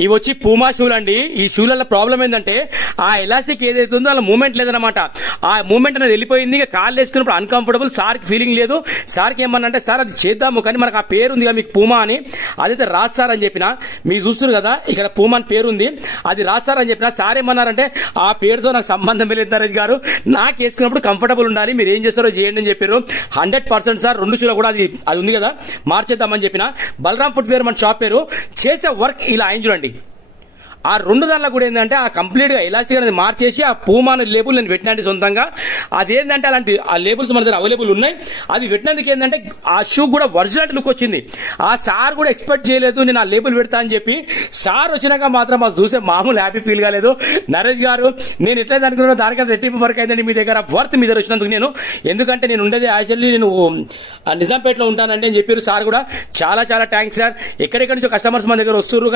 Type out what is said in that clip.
ఇవి వచ్చి పూమా షూలు అండి. ఈ షూల ప్రాబ్లం ఏంటంటే ఆ ఎలాస్టిక్ ఏదైతే ఉందో అలా మూవ్మెంట్ లేదనమాట. ఆ మూవ్మెంట్ అనేది వెళ్ళిపోయింది. ఇక కాళ్ళు వేసుకున్నప్పుడు అన్కంఫర్టబుల్. సార్కి ఫీలింగ్ లేదు. సార్కి ఏమన్నా సార్ అది చేద్దాము కానీ మనకు ఆ పేరు ఉంది కదా మీకు పూమా అని, అదైతే రాదు సార్ అని చెప్పిన. మీరు చూస్తున్నారు కదా ఇక్కడ పూమా అని పేరు ఉంది, అది రాదు సార్ అని చెప్పిన. సార్ ఏమన్నారంటే ఆ పేరుతో నాకు సంబంధం లేదు నరేష్ గారు, నాకు వేసుకున్నప్పుడు కంఫర్టబుల్ ఉండాలి, మీరు ఏం చేస్తారో చేయండి అని చెప్పారు. 100% సార్. 2 షూలు కూడా అది ఉంది కదా మార్చేద్దామని చెప్పిన. బలరాం ఫుట్వేర్ మన షాప్ పేరు. చేసే వర్క్ ఇలా ఆయన చూడండి. ఆ 2 దానిలో కూడా ఏంటంటే ఆ కంప్లీట్ గా ఎలాస్టిక్ అనేది మార్చేసి ఆ పూమా అనే లేబుల్ నేను పెట్టినండి సొంతంగా. అదేంటంటే అలాంటి ఆ లేబుల్స్ మన దగ్గర అవైలబుల్ ఉన్నాయి. అది పెట్టినందుకు ఏంటంటే ఆ షూ కూడా ఒరిజినల్ లుక్ వచ్చింది. ఆ సార్ కూడా ఎక్స్పెక్ట్ చేయలేదు నేను ఆ లేబుల్ పెడతా అని చెప్పి. సార్ వచ్చినాక మాత్రం అది చూసే మామూలు హ్యాపీ ఫీల్ కాలేదు. నరేష్ గారు నేను ఎట్లయితే అనుకున్నా దానికంటే రెట్టింపు వర్క్ అయిందండి మీ దగ్గర. వర్త్ మీ దగ్గర వచ్చినందుకు నేను, ఎందుకంటే నేను ఉండేది యాక్చువల్లీ నేను నిజాంపేటలో ఉంటానండి అని చెప్పారు సార్ కూడా. చాలా చాలా థ్యాంక్స్ సార్. ఎక్కడెక్కడి నుంచో కస్టమర్స్ మన దగ్గర వస్తున్నారు.